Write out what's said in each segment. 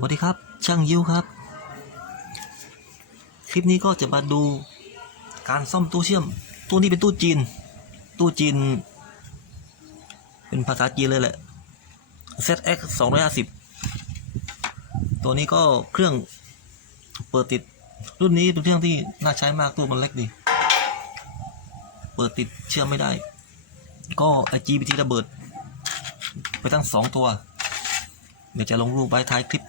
สวัสดีครับ ช่างยิวครับ คลิปนี้ก็จะมาดูการซ่อมตู้เชื่อม ตู้นี้เป็นตู้จีน ตู้จีน เป็นภาษาจีนเลยแหละ ZX 250 ตัวนี้ก็เครื่องเปิดติดรุ่นนี้เป็นเครื่องที่น่าใช้มากตู้มันเล็กดี เปิดติดเชื่อมไม่ได้ ก็ IGBT ระเบิด ไปตั้งสองตัว เดี๋ยวจะลงรูปไว้ท้ายคลิป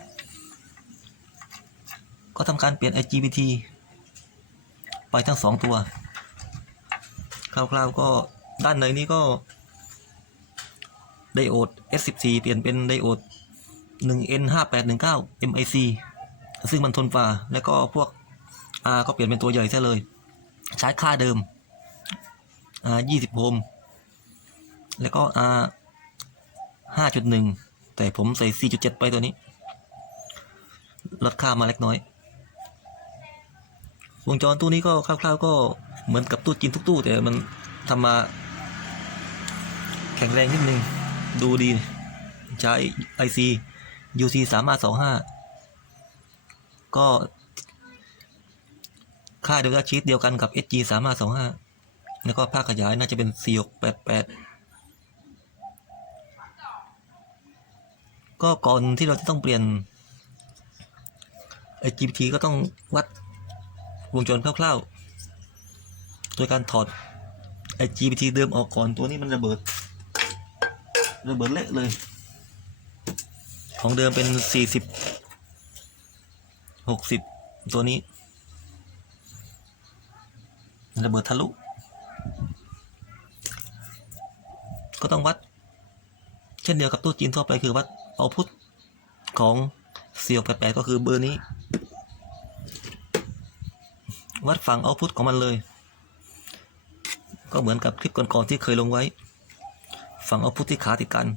ก็ทำการเปลี่ยน IGBT ไปทั้งสองตัว คร่าวๆก็ด้านในนี้ก็ไดโอด S14 เปลี่ยนเป็นไดโอด 1N5819 MIC ซึ่งมันทนฝ่า แล้วก็พวก R ก็เปลี่ยนเป็นตัวใหญ่ซะเลย ใช้ค่าเดิม R 20โอห์มแล้วก็ R 5.1 แต่ผมใส่ 4.7 ไปตัวนี้ ลดค่ามาเล็กน้อย วงจรตู้นี้ก็คร่าวๆก็เหมือนกับตู้จีนทุกตู้ แต่มันทำมาแข็งแรงนิดนึง ดูดี ใช้ IC UC 3 5 2 5ก็ ค่าเดลต้าชีตเดียวกันกับ SG 3 5 2 5แล้วก็ภาคขยายน่าจะเป็น4688ก็ก่อนที่เราจะต้องเปลี่ยน IGBT ก็ต้องวัด วงจรคร่าวๆ โดยการถอด IGBT เดิมออกก่อนตัวนี้มันระเบิด ระเบิดเละเลย ของเดิมเป็น 40 60 ตัวนี้ ระเบิดทะลุ ก็ต้องวัด เช่นเดียวกับตู้จีนทั่วไปคือวัดเอาพุทของเสี่ยวแปดก็คือเบอร์นี้ วัดฝั่งเอาพุทของมันเลย ก็เหมือนกับคลิปก่อนๆที่เคยลงไว้ ฝั่งเอาพุทที่ขาติดกัน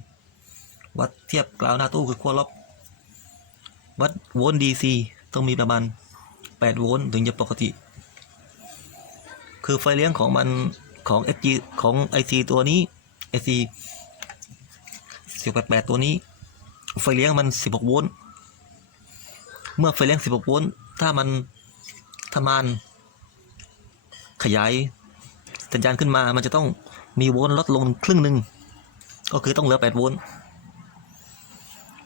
วัดเทียบกราวหน้าตู้คือขั้วลบวัดโวลต์ดีซีต้องมีประมาณ 8 โวลต์ถึงจะปกติ คือไฟเลี้ยงของมันของ SG ของ IC ตัวนี้ IC 488ตัวนี้ ไฟเลี้ยงมัน 16 โวลต์ เมื่อไฟเลี้ยง 16 โวลต์ ถ้ามันทำงาน ขยายสัญญาณขึ้นมา มันจะต้องมีโวลต์ลดลงครึ่งหนึ่ง ก็คือต้องเหลือ 8 โวลต์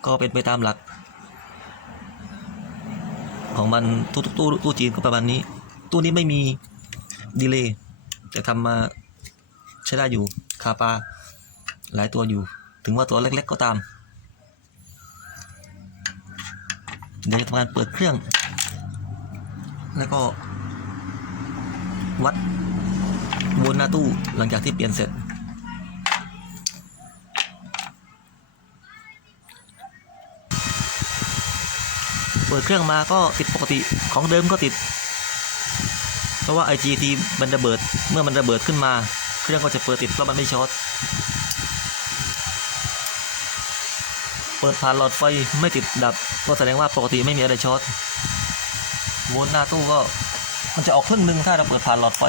ก็เป็นไปตามหลัก ของมันตู้ตู้ตู้จีนก็ประมาณนี้ ตู้นี้ไม่มีดีเลย์จะทำมาใช้ได้อยู่ คาปา หลายตัวอยู่ ถึงว่าตัวเล็กๆก็ตาม เดี๋ยวจะทำการเปิดเครื่อง แล้วก็ วัดวนหน้าตู้หลังจากที่เปลี่ยนเสร็จ เปิดเครื่องมาก็ติดปกติของเดิมก็ติด เพราะว่า IGT มันระเบิดเมื่อมันระเบิดขึ้นมา เครื่องก็จะเปิดติดเพราะมันไม่ช็อตเปิดผ่านหลอดไฟไม่ติดดับ ก็แสดงว่าปกติไม่มีอะไรช็อตวลต์หน้าตู้ก็ มันจะออกครึ่งหนึ่งถ้าเราเปิดผ่านหลอดไฟ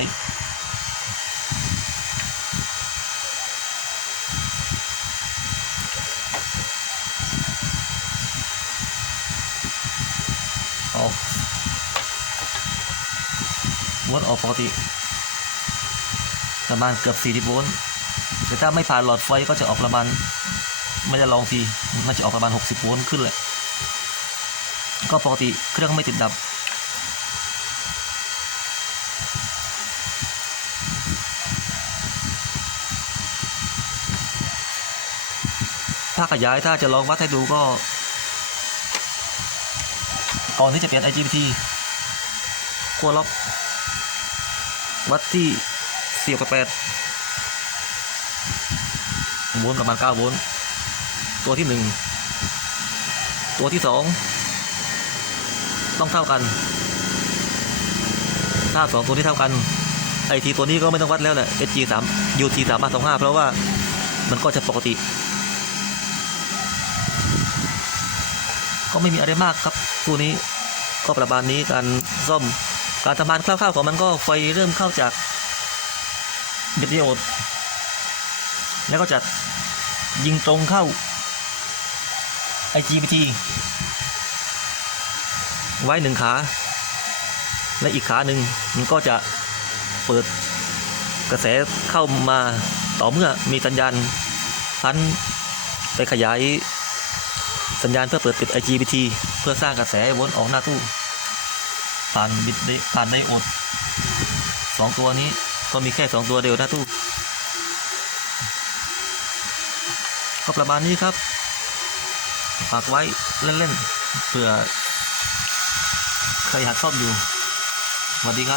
ออกวลต์ออกปกติประมาณเกือบ 40 โวลต์แต่ถ้าไม่ผ่านหลอดไฟก็จะออกประมาณไม่ได้ลองทีน่าจะออกประมาณ 60 โวลต์ขึ้นเลย ก็ปกติเครื่องไม่ติดดับ ถ้าขยายถ้าจะลองวัดให้ดูก็ก่อนที่จะเปลี่ยน IGBT ขั้วล็อกวัดที่เสียบกับแปดโวลต์ประมาณ9โวลต์ตัวที่ 1 ตัวที่ 2 ต้องเท่ากัน ถ้า2ตัวที่เท่ากันไอทีตัวนี้ก็ไม่ต้องวัดแล้วแหละ SG 3 UT 3 5 2 5เพราะว่ามันก็จะปกติ ก็ไม่มีอะไรมากครับตัวนี้ก็ประมาณนี้การซ่อมการทำงานคร่าวๆของมันก็ไฟเริ่มเข้าจากเบตดิโอดแล้วก็จะยิงตรงเข้า IGBT ไว้หนึ่งขา และอีกขาหนึ่งมันก็จะเปิดกระแสเข้ามาต่อเมื่อมีสัญญาณพันไปขยายสัญญาณเพื่อเปิดปิด IGBT เพื่อสร้างกระแสวนออกหน้าตู้ผ่านบิดผ่านไดโอดสองตัวนี้ก็มีแค่สองตัวเดียวหน้าตู้ก็ประมาณนี้ครับฝากไว้เล่นๆเผื่อใครหัดชอบอยู่ वधीक